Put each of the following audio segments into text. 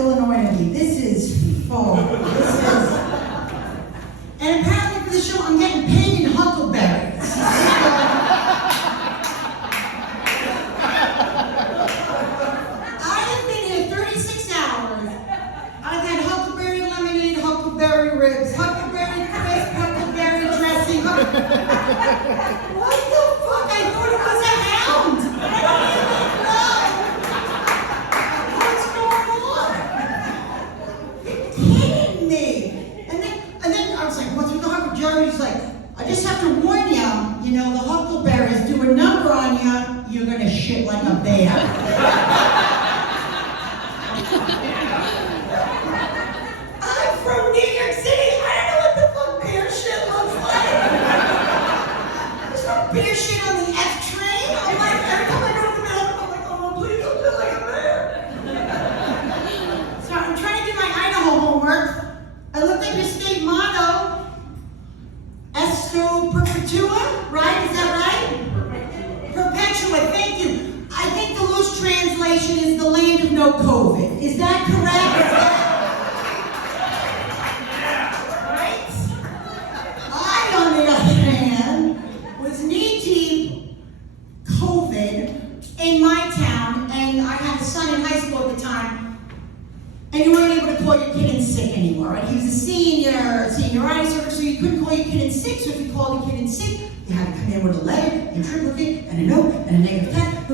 still annoying me. This is full. And apparently for the show, I'm getting paid in huckleberries. I have been here 36 hours. I've had huckleberry lemonade, huckleberry ribs, huckleberry crisp, huckleberry dressing. What the fuck? I thought it was a hound. I don't even know. What's going on? You're kidding me. And then I was like, what's with the huckleberry? Jerry's like, I just have to warn you, the huckleberries do a number on you, you're gonna shit like a bear. I'm from New York City. I don't know what the fuck bear shit looks like. There's no bear shit on the F train. I'm like, every time I go to the bathroom, I'm like, oh, please don't look like a bear. So I'm trying to do my Idaho homework. I look like your state motto. Esto perpetua, right? Is that right? Perpetua, thank you. I think the loose translation is the land of no COVID. Is that correct? Right? I, on the other hand, was knee-deep COVID in my town, and I had a son in high school at the time, and you weren't able to call your kid in sick anymore, right? He was a senioritis, so you couldn't call your kid in sick, so if you called your kid in sick, you had to come in with a letter, in triplicate, and a note, and a negative test.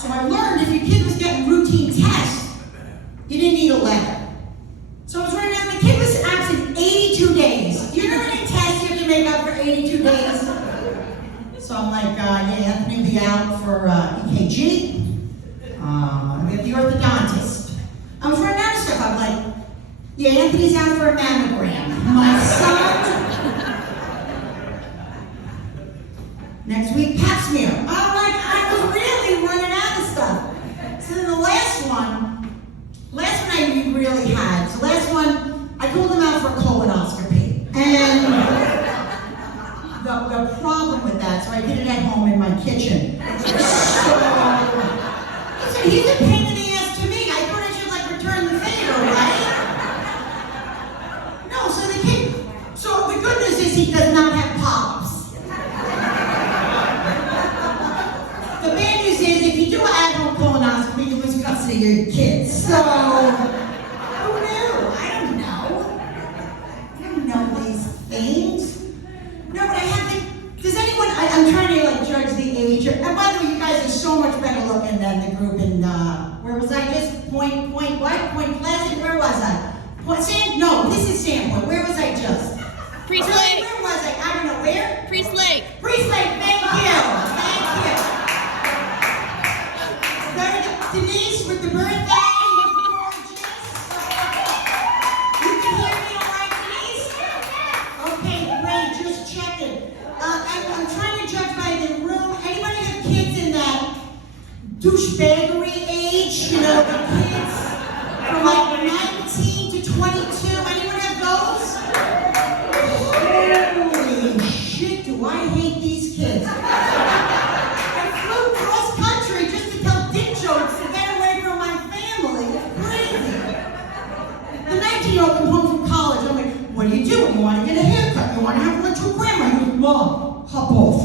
So I learned if your kid was getting routine tests, you didn't need a letter. So I was running around, the kid was absent 82 days. Do you know how many tests you have to make up for 82 days? So I'm like, Anthony will be out for EKG. We have the orthodontist. I was running out of stuff. I'm like, Anthony's out for a mammogram. My son, next week, pap smear. I'm like, I was really running out of stuff. So then the last one I really had. So last one, I pulled him out for a colonoscopy. And the problem with that, so I did it at home in my kitchen. So he's a pain in the ass to me. I thought I should return the favor, right? No, so the good news is he does not have polyps. The bad news is if you do an at-home colonoscopy, you lose custody of your kids. So, who knew? I don't know these things. No, but I have to, does anyone, I'm trying to judge the age. And by the way, you guys are so much better looking than the group in, where was I just? Point Pleasant? Where was I? No, this is Sandpoint. Where was I just? Priest Lake. Where was I? I don't know. Where? Priest Lake. Priest Lake, thank you. Very good. Denise with the birthday. Gorgeous. You can hear me all right, Denise? Okay, great. Just checking. I'm trying to judge by the room. Anybody have kids in that douchebaggery age? The kids from 19 to 22. Anyone have those? Holy shit, do I hate these kids. I flew cross country just to tell dick jokes to get away from my family. It's crazy. The 19-year-old come home from college. I'm like, what are you doing? You want to get a haircut? You want to have lunch with grandma? He goes, Mom, hop off.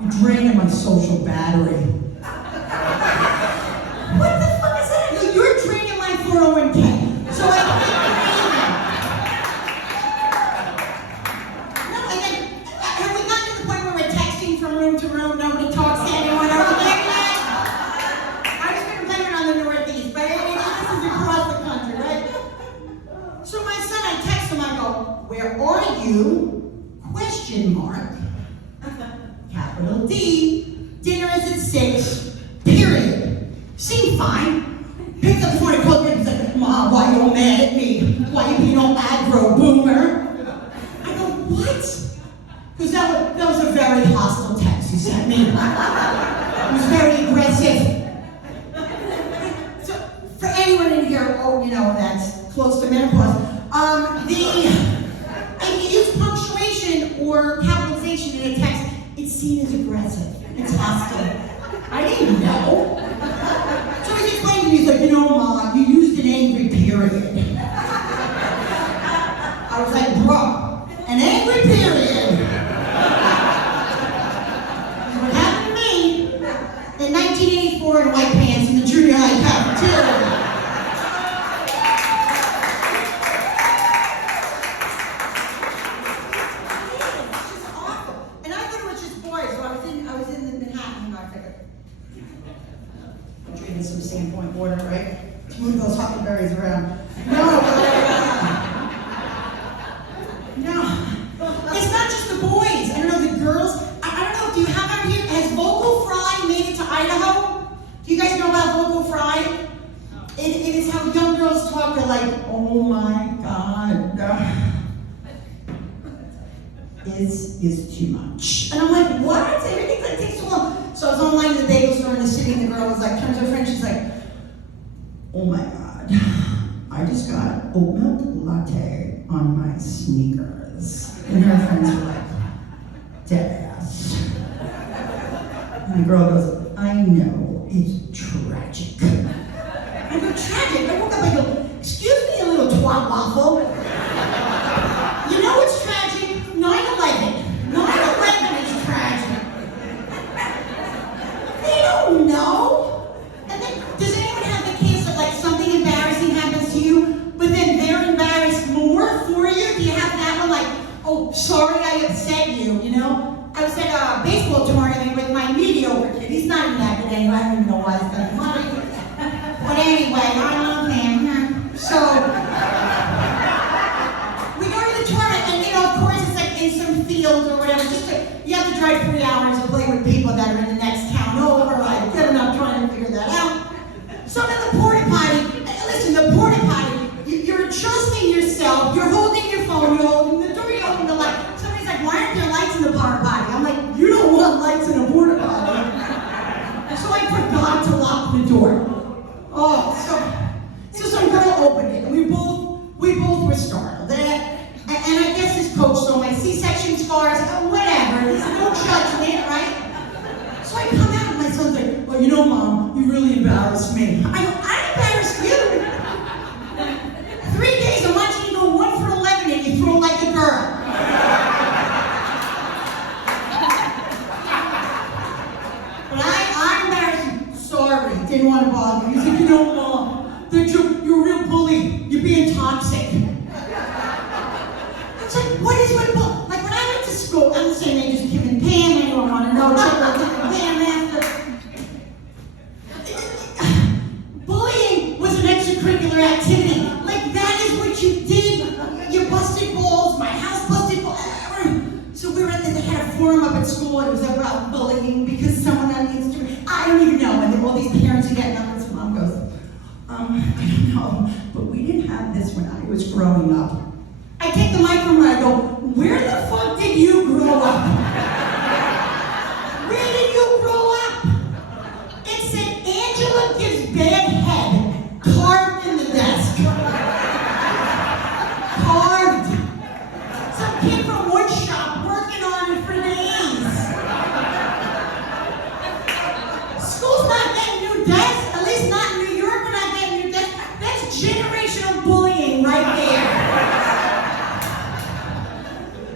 You're draining my social battery. What the fuck is that? You're draining my 401k. So I can't. No, and then, have we gotten to the point where we're texting from room to room? Nobody talks to anyone over there yet? I was going to blame it on the Northeast, but this is across the country, right? So my son, I text him, I go, where are you? Question mark. Capital D. Dinner is at 6. Period. Seemed fine. Picked up the phone and called me and said, Mom, why you all mad at me? Why you being all aggro, boomer? I go, what? Because that was a very hostile text you sent me. It was very aggressive. So, for anyone in here, that's close to menopause, if you use punctuation or capitalization in a text, it's seen as aggressive. It's hostile. I didn't know. So he explained to me, he's like, Mom, angry period. I was like, bro, an angry period. What happened to me in 1984 in white pants in the junior high cafeteria. It's just awful. And I thought it was just boys. So I was in the Manhattan, and I figured, I'm drinking some Sandpoint water, right? To move those huckleberries around. No, it's not just the boys. I don't know, the girls. I don't know, do you have out here, has Vocal Fry made it to Idaho? Do you guys know about Vocal Fry? It is how young girls talk. They're like, oh my God. This is too much. And I'm like, what? Everything's like, takes so long. So I was online in the bagel store in the city, and the girl was like, turns to her friend, she's like, oh my God, I just got oat milk latte on my sneakers. And her friends were like, dead ass. And the girl goes, I know, it's tragic. I go, tragic? I woke up, I go, excuse me, a little twat waffle. You know what's tragic? 9/11. 9/11 is tragic. They don't know. And then, does anyone have the case of like something embarrassing happens to you, but then they're embarrassed more for you? Do you have that one, like, oh, sorry I upset you, you know? I was at baseball tomorrow evening with my mediocre kid. He's not even that good anyway. I don't even know why he's got the money. But anyway, I love him. So, we go to the tournament, and you know, of course, it's like in some field or whatever. You have to drive 3 hours to play with people that are in the next town over. Like, good enough trying to figure that out. So then the porta potty, listen, the porta potty, you're adjusting yourself, you're holding your phone, you're holding the door, you're holding the light. Somebody's like, why aren't there lights in the porta potty? I'm like, you don't want lights in a porta potty. So I forgot to lock the door. Oh, so some girl opened it, and we both were startled. And I guess this coach saw my C-section scars, whatever, there's no judgment, right? So I come out, and my son's like, well, you know, Mom, you really embarrassed me. I go, I embarrassed you? 3 days I'm watching you go 1 for 11 and you throw like a girl. But I embarrassed you. Sorry, didn't want to bother you. He's like, you know, Mom, you're a real bully. You're being toxic. It's like, what is my bull? Like when I went to school, I'm the same age as Kim and Pam. Anyone want to know? Check out Kim and Pam after. Bullying was an extracurricular activity. Like that is what you did. You busted balls. My house busted balls. So we were they had a forum up at school. It was about bullying because someone on Instagram. I don't even know. And then all these parents are getting up, and so Mom goes, I don't know, but we didn't have this when I was growing up. I take the mic from her, I go, where the fuck did you grow up? Where did you grow up? It said, Angela gives bad head, carved in the desk. Carved. Some kid from woodshop working on it for days. School's not getting new desks, at least not in New York, we're not getting new desks. That's generational bullying right there.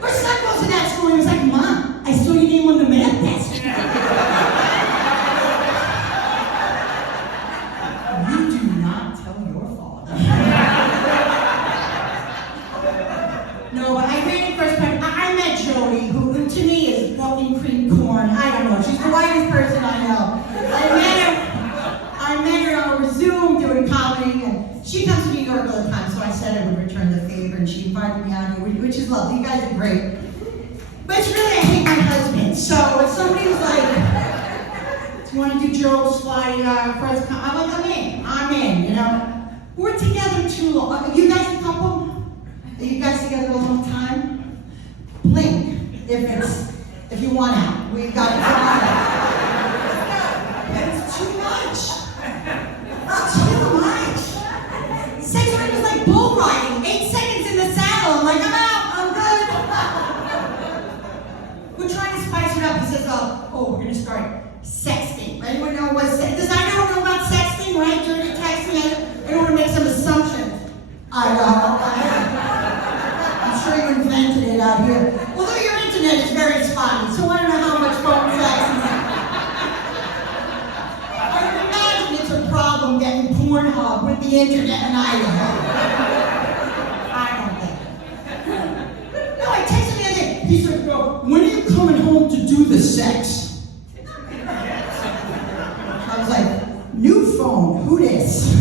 Our son goes to that school and he was like, Mom, I saw your name on the math test. You do not tell your father. No, but I ran in first time. I met Jody, who to me is walking cream corn. I don't know. She's the whitest person I know. I met her over Zoom doing comedy, and she comes to New York all the time, so I said I would return the favor, and she invited me out here, which is lovely. You guys are great. But it's really, I hate my husband. So if somebody was like, do you want to do Joe's fly across the I'm like, I'm in, you know. We're together too long. You guys a couple? Are you guys together a long time? Blink if you want out. We got to come out. It's too much. It's too much. Sex with him is like bull riding. 8 seconds in the saddle. I'm like, I'm out. I'm good. We're trying to spice it up. He says, oh, we're going to start sexting. Anyone know what sex? Does anyone know about sexting, right? Dirty texting? I don't want to make some assumptions. the internet in Idaho. I don't think. No, I texted him the other day. He said, "Bro, when are you coming home to do the sex?" I was like, "New phone, who this?"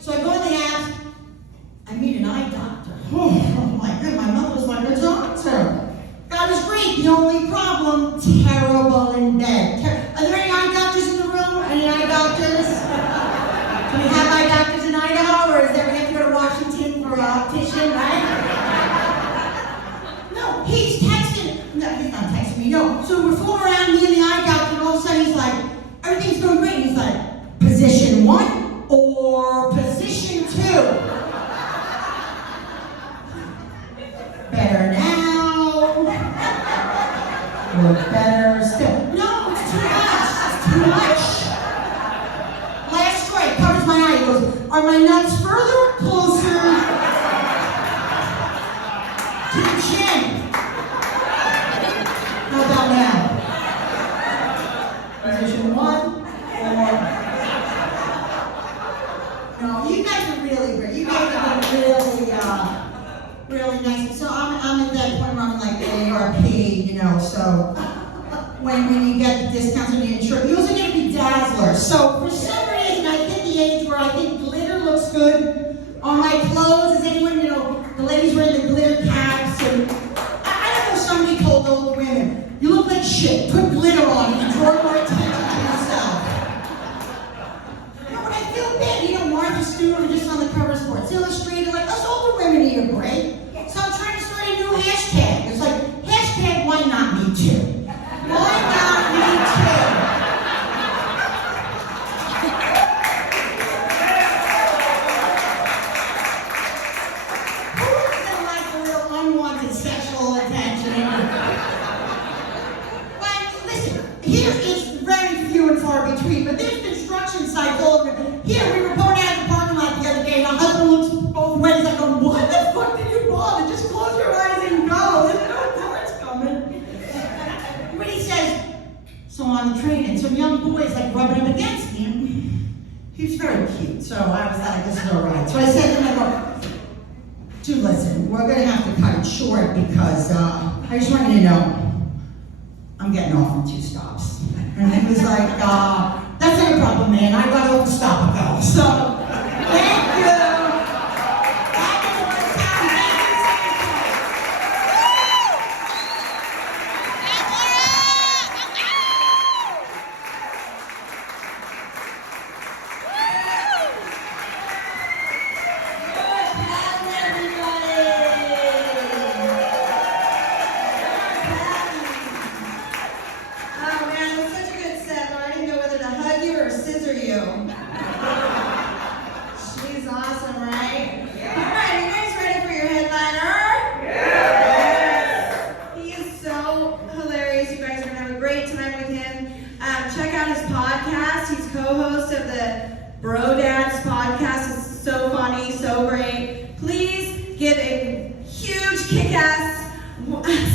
So I go in the apps, I meet an eye doctor. Oh my God, my mother was like a doctor. God is great. The only problem, terrible in bed. Are there any eye doctors in the room? Any eye doctors? Do we have eye doctors in Idaho, or is there we have to go to Washington for an optician, right? No, he's texting. No, he's not texting me. No. So we're fooling around, me and the eye doctor, and all of a sudden he's like, everything's going great. He's like, position 1 or position 2? Better now, or better still? No, it's too much. It's too much. Last strike covers my eye. He goes, "Are my nuts further or closer to the chin?" How about now? Position 1 or... No, you guys are really great. You guys are really nice. So I'm at that point where I'm like AARP, so when you get the discounts on the insurance, you also get to be Dazzler. So for some reason, I hit the age where I think glitter looks good on my clothes. Is anyone, the ladies wearing the glitter caps, and I don't know, somebody told old women, "You look like shit, put glitter on and draw more attention to yourself." Martha Stewart just on the cover of Sports Illustrated, like us older women need a break. So I'm trying to start a new hashtag. It's like, hashtag why not me too? Why not me too? Who doesn't like a little unwanted sexual attention? But listen, here it's very few and far between, but there's construction sites all over. Here we were going out in the parking lot the other day, and my husband looks both ways. I go, "What the fuck did you bother? Just close your eyes and go. There's no cars coming." But he says, so on the train, and some young boys like rubbing him against me. And he was very cute, so I was like, "This is all right." So I said to him, I go, "Dude, listen, we're gonna have to cut it short because I just want you to know I'm getting off in 2 stops." And he was like, "That's not a problem, man. I got off the stop ago." So, thank you.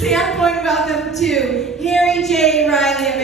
Sandpoint welcome to Harry J. Riley.